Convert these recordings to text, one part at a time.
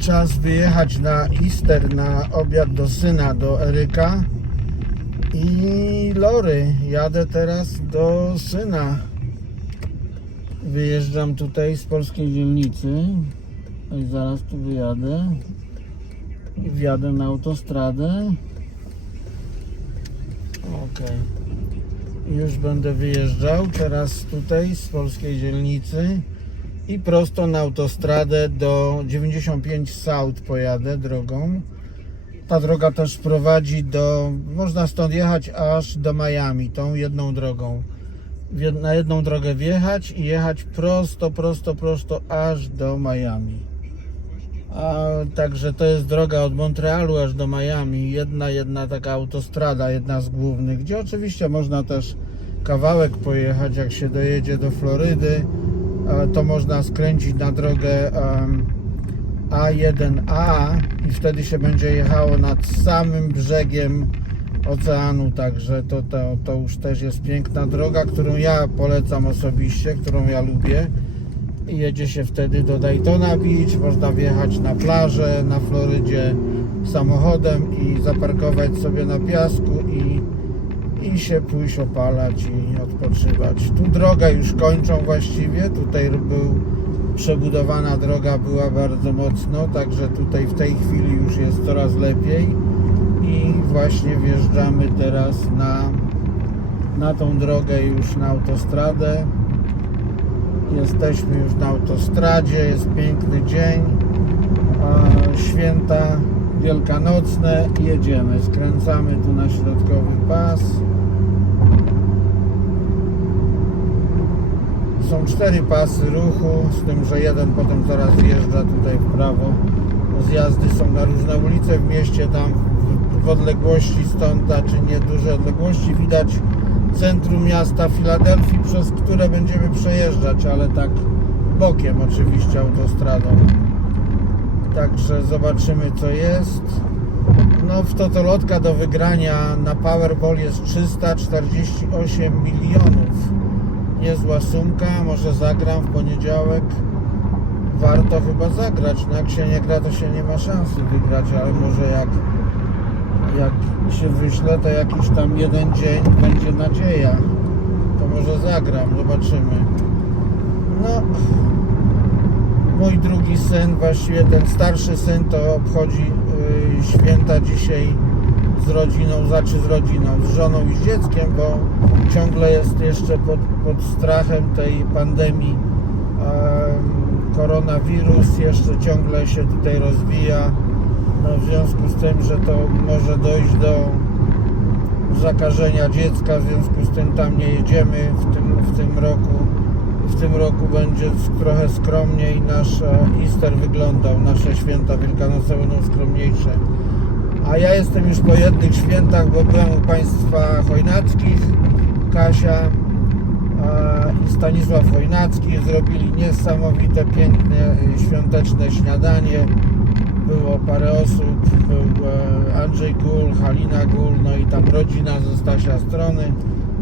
czas wyjechać na Easter, na obiad do syna, do Eryka i Lory. Jadę teraz do syna. Wyjeżdżam tutaj z polskiej dzielnicy. No i zaraz tu wyjadę. I wjadę na autostradę. Okej. Już będę wyjeżdżał teraz tutaj z polskiej dzielnicy i prosto na autostradę do 95 South pojadę drogą. Ta droga też prowadzi do, można stąd jechać aż do Miami, tą jedną drogą. Na jedną drogę wjechać i jechać prosto, prosto, prosto aż do Miami. A także to jest droga od Montrealu aż do Miami. Jedna, jedna taka autostrada, jedna z głównych, gdzie oczywiście można też kawałek pojechać, jak się dojedzie do Florydy. E, To można skręcić na drogę em, A1A i wtedy się będzie jechało nad samym brzegiem oceanu, także to, to, to już też jest piękna droga, którą ja polecam osobiście, którą ja lubię. I jedzie się wtedy do Daytona Beach, można wjechać na plażę na Florydzie samochodem i zaparkować sobie na piasku i, i się pójść opalać i odpoczywać. Tu drogę już kończą właściwie, tutaj był przebudowana droga była bardzo mocno, także tutaj w tej chwili już jest coraz lepiej i właśnie wjeżdżamy teraz na, na tą drogę już na autostradę. Jesteśmy już na autostradzie, jest piękny dzień, święta wielkanocne, jedziemy, skręcamy tu na środkowy pas. Są cztery pasy ruchu, z tym, że jeden potem zaraz wjeżdża tutaj w prawo. Zjazdy są na różne ulice w mieście, tam w- odległości stąd, czy nie duże odległości, widać centrum miasta Filadelfii, przez które będziemy przejeżdżać, ale tak bokiem oczywiście autostradą. Także zobaczymy co jest. No w totolotka do wygrania na Powerball jest 348 milionów. Niezła sumka, może zagram w poniedziałek. Warto chyba zagrać, no jak się nie gra to się nie ma szansy wygrać, ale może jak jak się wyśle, to jakiś tam jeden dzień będzie nadzieja. To może zagram, zobaczymy. No, mój drugi syn, właściwie ten starszy syn, to obchodzi y, święta dzisiaj z rodziną, znaczy z rodziną, z żoną i z dzieckiem, bo ciągle jest jeszcze pod, pod strachem tej pandemii. Em, koronawirus jeszcze ciągle się tutaj rozwija. No, w związku z tym, że to może dojść do zakażenia dziecka, w związku z tym tam nie jedziemy w tym, w tym roku. W tym roku będzie trochę skromniej nasz e, Easter wyglądał, nasze święta wielkanocne będą skromniejsze. A ja jestem już po jednych świętach, bo byłem u Państwa Chojnackich, Kasia e, i Stanisław Chojnacki zrobili niesamowite, piękne, y, świąteczne śniadanie było parę osób, był e, Andrzej Gul, Halina Gul, no i tam rodzina ze Stasia strony,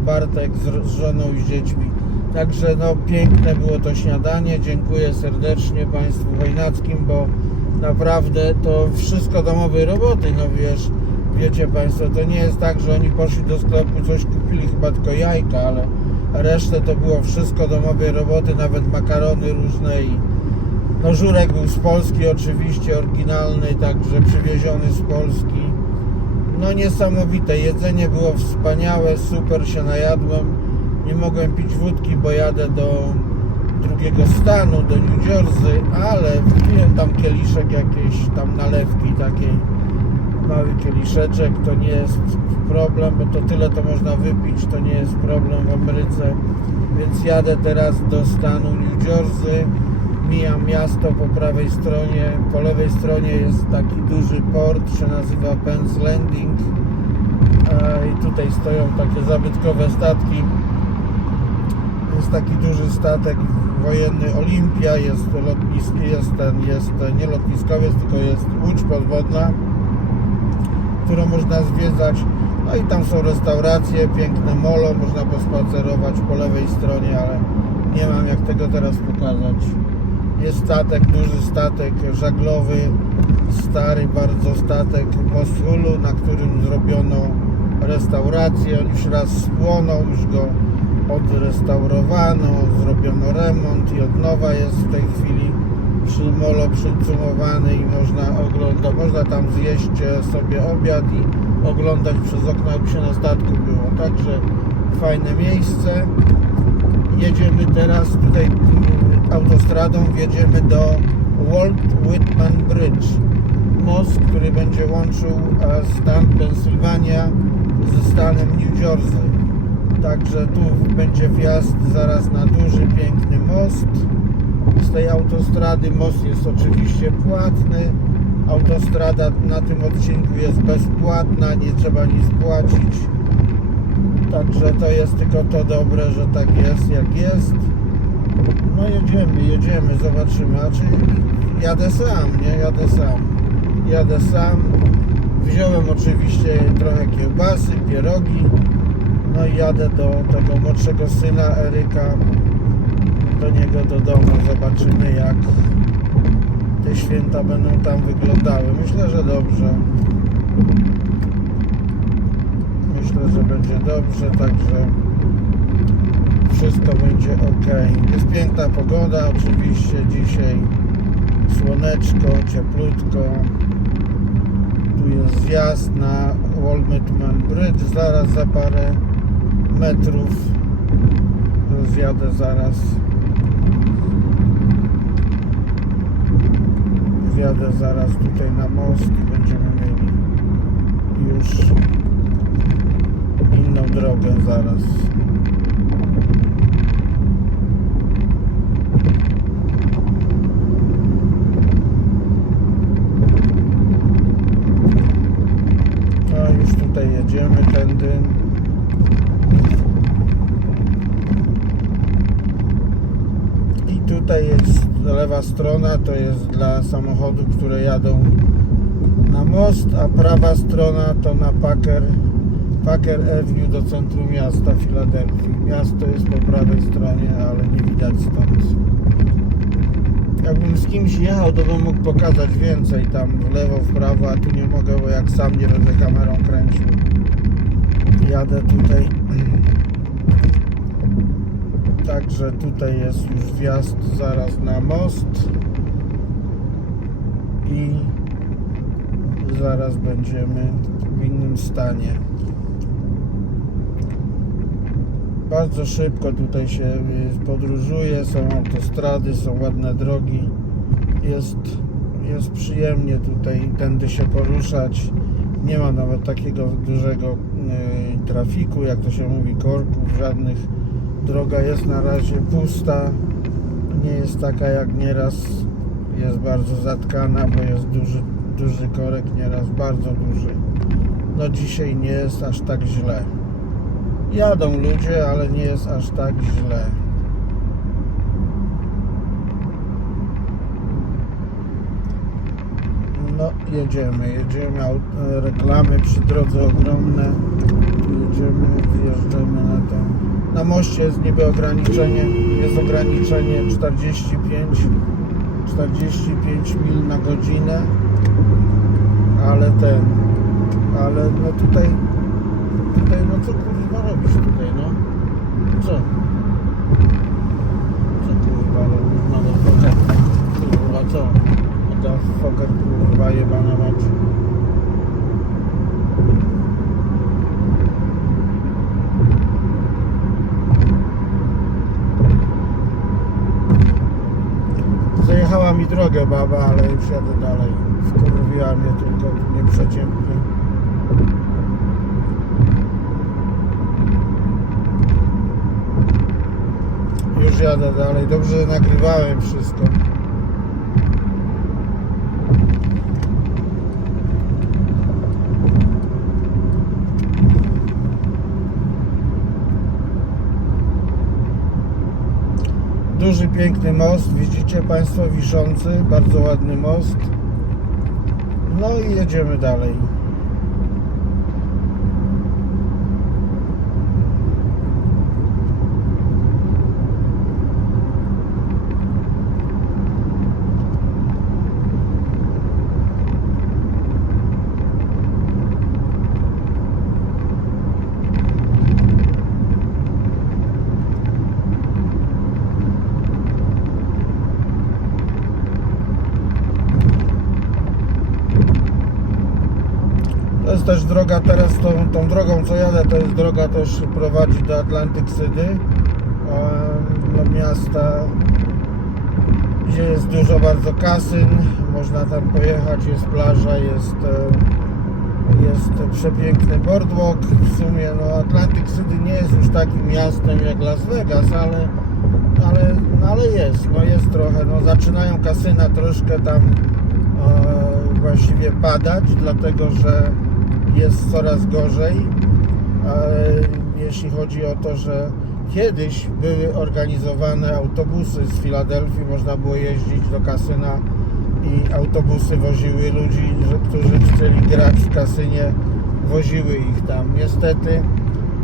Bartek z żoną i z dziećmi. Także no piękne było to śniadanie, dziękuję serdecznie Państwu Wojnackim, bo naprawdę to wszystko domowej roboty, no wiesz, wiecie Państwo, to nie jest tak, że oni poszli do sklepu, coś kupili, chyba tylko jajka, ale resztę to było wszystko domowej roboty, nawet makarony różne i no żurek był z Polski oczywiście, oryginalny, także przywieziony z Polski. No niesamowite, jedzenie było wspaniałe, super się najadłem. Nie mogłem pić wódki, bo jadę do drugiego stanu, do New Jersey, ale wypiłem tam kieliszek jakiejś tam nalewki takiej, mały kieliszeczek, to nie jest problem, bo to tyle to można wypić, to nie jest problem w Ameryce. Więc jadę teraz do stanu New Jersey mijam miasto po prawej stronie, po lewej stronie jest taki duży port, się nazywa Penn's Landing E, i tutaj stoją takie zabytkowe statki. Jest taki duży statek wojenny Olimpia, jest lotnisk, jest ten, jest nie lotniskowiec, tylko jest łódź podwodna, którą można zwiedzać. No i tam są restauracje, piękne molo, można pospacerować po lewej stronie, ale nie mam jak tego teraz pokazać. Jest statek, duży statek żaglowy, stary bardzo statek Mosulu, na którym zrobiono restaurację. On już raz spłonął, już go odrestaurowano, zrobiono remont i od nowa jest w tej chwili przy molo przycumowany i można oglądać, można tam zjeść e, sobie obiad i oglądać przez okno, jakby się na statku było. Także fajne miejsce. Jedziemy teraz tutaj mm, autostradą, wjedziemy do Walt Whitman Bridge. Most, który będzie łączył e, stan Pensylwania ze stanem New Jersey. Także tu będzie wjazd zaraz na duży, piękny most. Z tej autostrady most jest oczywiście płatny. Autostrada na tym odcinku jest bezpłatna, nie trzeba nic płacić. Także to jest tylko to dobre, że tak jest jak jest. No jedziemy, jedziemy, zobaczymy. A czy jadę sam, nie? Jadę sam. Jadę sam. Wziąłem oczywiście trochę kiełbasy, pierogi. No i jadę do tego młodszego syna Eryka. Do niego do domu. Zobaczymy jak te święta będą tam wyglądały. Myślę, że dobrze. Myślę, że będzie dobrze, także wszystko będzie ok. Jest piękna pogoda, oczywiście dzisiaj słoneczko, cieplutko. Tu jest zjazd na Walnutman Bridge, zaraz za parę metrów zjadę zaraz. Wjadę zaraz tutaj na most i będziemy mieli już inną drogę zaraz. No już tutaj jedziemy tędy. I tutaj jest strona, to jest dla samochodów, które jadą na most, a prawa strona to na Packer, Packer Avenue do centrum miasta Filadelfii. Miasto jest po prawej stronie, ale nie widać stąd. Jakbym z kimś jechał, to bym mógł pokazać więcej tam w lewo, w prawo, a tu nie mogę, bo jak sam nie będę kamerą kręcił. Jadę tutaj. Także tutaj jest już wjazd zaraz na most i zaraz będziemy w innym stanie. Bardzo szybko tutaj się y, podróżuje, są autostrady, są ładne drogi. Jest, jest przyjemnie tutaj tędy się poruszać. Nie ma nawet takiego dużego y, trafiku, jak to się mówi, korków żadnych. Droga jest na razie pusta. Nie jest taka jak nieraz. Jest bardzo zatkana, bo jest duży, duży korek, nieraz bardzo duży. No dzisiaj nie jest aż tak źle. Jadą ludzie, ale nie jest aż tak źle. No, jedziemy, jedziemy. Reklamy przy drodze ogromne. Jedziemy, wjeżdżamy na ten. Na moście jest niby ograniczenie, jest ograniczenie 45, 45 mil na godzinę, ale ten, ale no tutaj, tutaj no co kurwa robisz tutaj, no? Co? Co kurwa robisz? Motherfucker, kurwa co? Motherfucker, kurwa jebana mać. Zajechała mi drogę baba, ale już jadę dalej. Wkurwiła mnie tylko nieprzeciętnie. Już jadę dalej. Dobrze, nagrywałem wszystko. Duży, piękny most, widzicie Państwo, wiszący, bardzo ładny most. No i jedziemy dalej. jest też droga teraz, tą, tą drogą co jadę, to jest droga też prowadzi do Atlantic City, do miasta, gdzie jest dużo bardzo kasyn, można tam pojechać, jest plaża, jest, jest przepiękny boardwalk, w sumie no Atlantic City nie jest już takim miastem jak Las Vegas, ale, ale, no, ale jest, no jest trochę, no zaczynają kasyna troszkę tam e, właściwie padać, dlatego że jest coraz gorzej. Jeśli chodzi o to, że kiedyś były organizowane autobusy z Filadelfii, można było jeździć do kasyna i autobusy woziły ludzi, którzy chcieli grać w kasynie, woziły ich tam. Niestety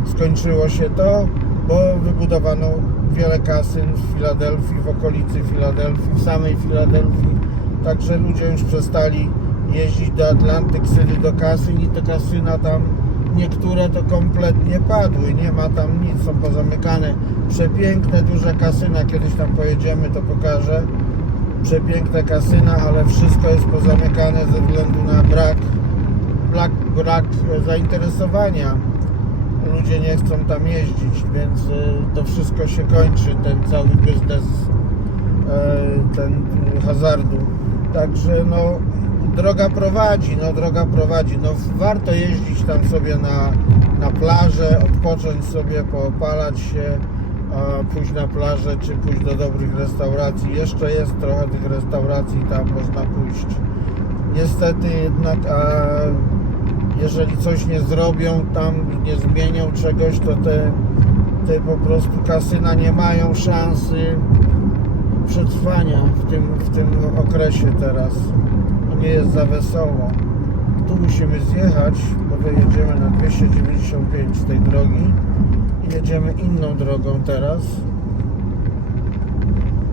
skończyło się to, bo wybudowano wiele kasyn w Filadelfii, w okolicy Filadelfii, w samej Filadelfii. Także ludzie już przestali jeździć do Atlantic City, do kasyn i te kasyna tam niektóre to kompletnie padły. Nie ma tam nic, są pozamykane. Przepiękne, duże kasyna, kiedyś tam pojedziemy, to pokażę. Przepiękne kasyna, ale wszystko jest pozamykane ze względu na brak, brak, brak zainteresowania ludzie nie chcą tam jeździć, więc y, to wszystko się kończy, ten cały biznes e, ten y, hazardu. Także no droga prowadzi, no droga prowadzi. No warto jeździć tam sobie na, na plażę, odpocząć sobie, poopalać się, pójść na plażę, czy pójść do dobrych restauracji. Jeszcze jest trochę tych restauracji, tam można pójść. Niestety jednak a, jeżeli coś nie zrobią tam, nie zmienią czegoś, to te, te po prostu kasyna nie mają szansy przetrwania w tym, w tym okresie teraz. Nie jest za wesoło. Tu musimy zjechać, bo wyjedziemy na 295 z tej drogi i jedziemy inną drogą teraz.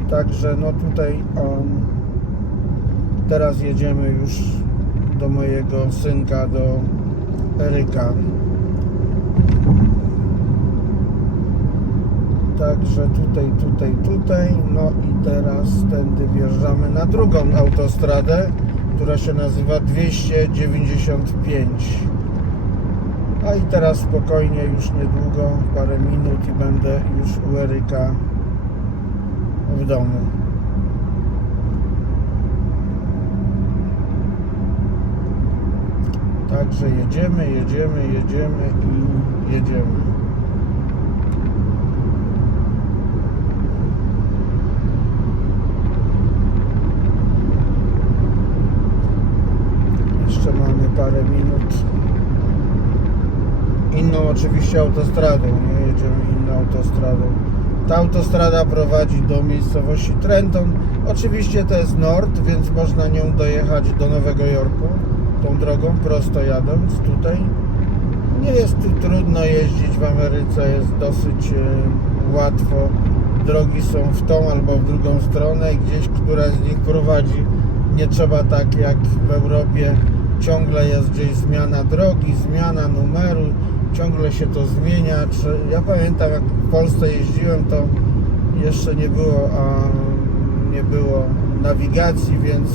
Także no tutaj teraz jedziemy już do mojego synka, do Eryka. Także tutaj, tutaj, tutaj. No i teraz tędy wjeżdżamy na drugą autostradę, która się nazywa 295. A i teraz spokojnie, już niedługo, parę minut i będę już u Eryka w domu. Także jedziemy, jedziemy, jedziemy i jedziemy. Jeszcze mamy parę minut. Inną oczywiście autostradą, nie jedziemy inną autostradą. Ta autostrada prowadzi do miejscowości Trenton. Oczywiście to jest nord, więc można nią dojechać do Nowego Jorku tą drogą, prosto jadąc tutaj. Nie jest tu trudno jeździć w Ameryce, jest dosyć e, łatwo. Drogi są w tą albo w drugą stronę i gdzieś która z nich prowadzi. Nie trzeba tak jak w Europie, ciągle jest gdzieś zmiana drogi, zmiana numeru, ciągle się to zmienia. Czy, ja pamiętam jak w Polsce jeździłem, to jeszcze nie było, a, nie było nawigacji, więc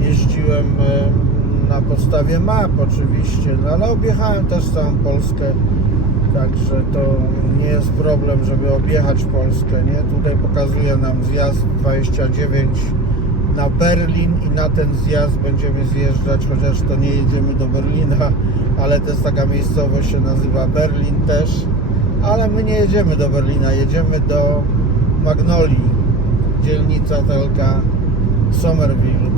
jeździłem e, na podstawie map oczywiście, no ale objechałem też całą Polskę, także to nie jest problem, żeby objechać Polskę, nie? Tutaj pokazuje nam zjazd 29 na Berlin i na ten zjazd będziemy zjeżdżać, chociaż to nie jedziemy do Berlina, ale to jest taka miejscowość, się nazywa Berlin też, ale my nie jedziemy do Berlina, jedziemy do Magnolii, dzielnica taka Somerville.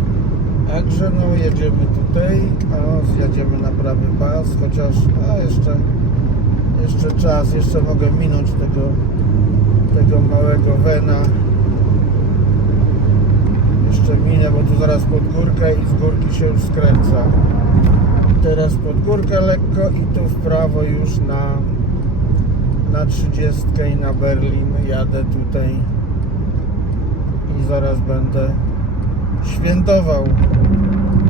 Także no jedziemy tutaj, a zjedziemy na prawy pas, chociaż a jeszcze, jeszcze czas, jeszcze mogę minąć tego, tego małego Wena. Jeszcze minę, bo tu zaraz pod górkę i z górki się już skręca. Teraz pod górkę lekko i tu w prawo już na, na 30 i na Berlin jadę tutaj i zaraz będę świętował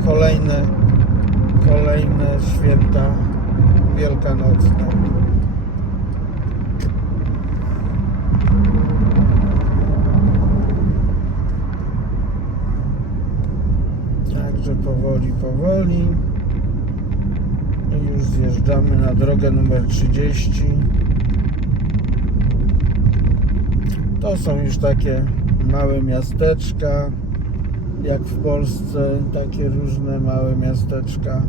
kolejne, kolejne święta wielkanocne. Także powoli, powoli. Już zjeżdżamy na drogę numer 30. To są już takie małe miasteczka, jak w Polsce, takie różne małe miasteczka.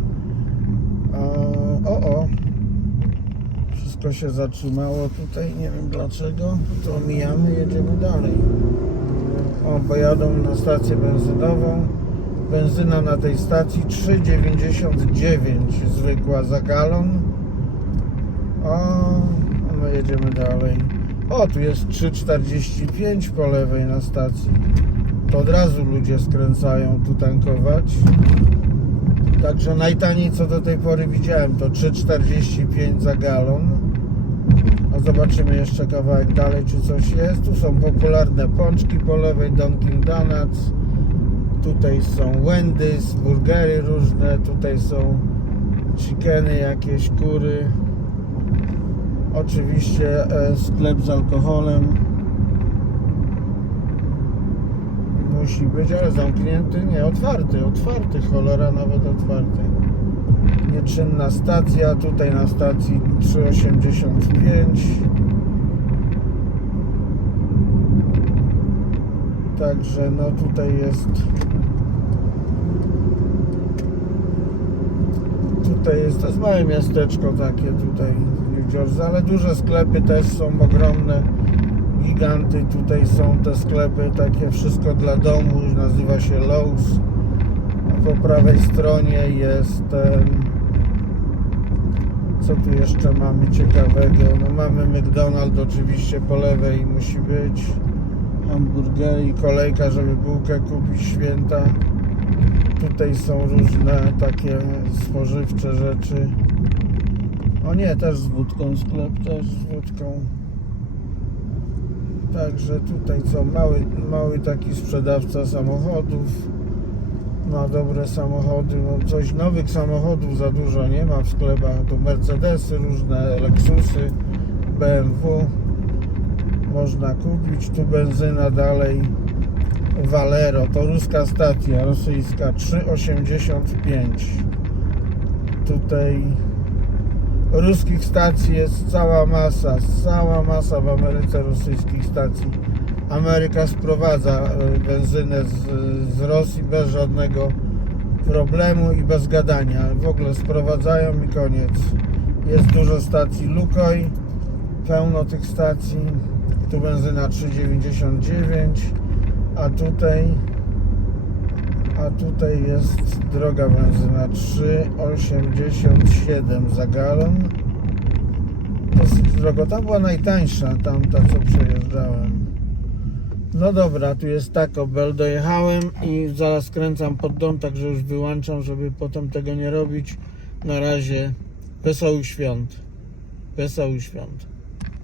O, o, o. Wszystko się zatrzymało tutaj, nie wiem dlaczego. To omijamy, jedziemy dalej. O, bo jadą na stację benzynową. Benzyna na tej stacji 3,99 zwykła za galon. O, a my jedziemy dalej. O, tu jest 3,45 po lewej na stacji. To od razu ludzie skręcają tu tankować. Także najtaniej co do tej pory widziałem to 3,45 za galon. A zobaczymy jeszcze kawałek dalej, czy coś jest. Tu są popularne pączki po lewej, Dunkin Donuts. Tutaj są Wendy's, burgery różne. Tutaj są chickeny, jakieś kury. Oczywiście e, sklep z alkoholem. Musi być, ale zamknięty? Nie, otwarty, otwarty, cholera nawet otwarty. Nieczynna stacja, tutaj na stacji 3,85 Także no tutaj jest Tutaj jest, to jest małe miasteczko takie tutaj New Jersey, ale duże sklepy też są ogromne. Giganty, tutaj są te sklepy takie wszystko dla domu, nazywa się Lowe's. A po prawej stronie jest co tu jeszcze mamy ciekawego? No mamy McDonald's oczywiście po lewej musi być hamburgery i kolejka, żeby bułkę kupić święta. Tutaj są różne takie spożywcze rzeczy. O nie, też z wódką sklep, też z wódką. Także tutaj co, mały, mały taki sprzedawca samochodów. Ma dobre samochody, no coś nowych samochodów za dużo nie ma w sklepach. Tu Mercedesy, różne Lexusy, BMW można kupić. Tu benzyna dalej. Valero, to ruska stacja rosyjska 3,85 tutaj ruskich stacji jest cała masa, cała masa w Ameryce rosyjskich stacji. Ameryka sprowadza e, benzynę z, z Rosji bez żadnego problemu i bez gadania. W ogóle sprowadzają i koniec. Jest dużo stacji Lukoj pełno tych stacji tu benzyna 3,99 a tutaj a tutaj jest droga benzyna 3,87 za galon. Dosyć drogo, ta była najtańsza tamta co przejeżdżałem. No dobra, tu jest Taco Bell, dojechałem i zaraz skręcam pod dom, także już wyłączam, żeby potem tego nie robić. Na razie. Wesołych świąt. Wesołych świąt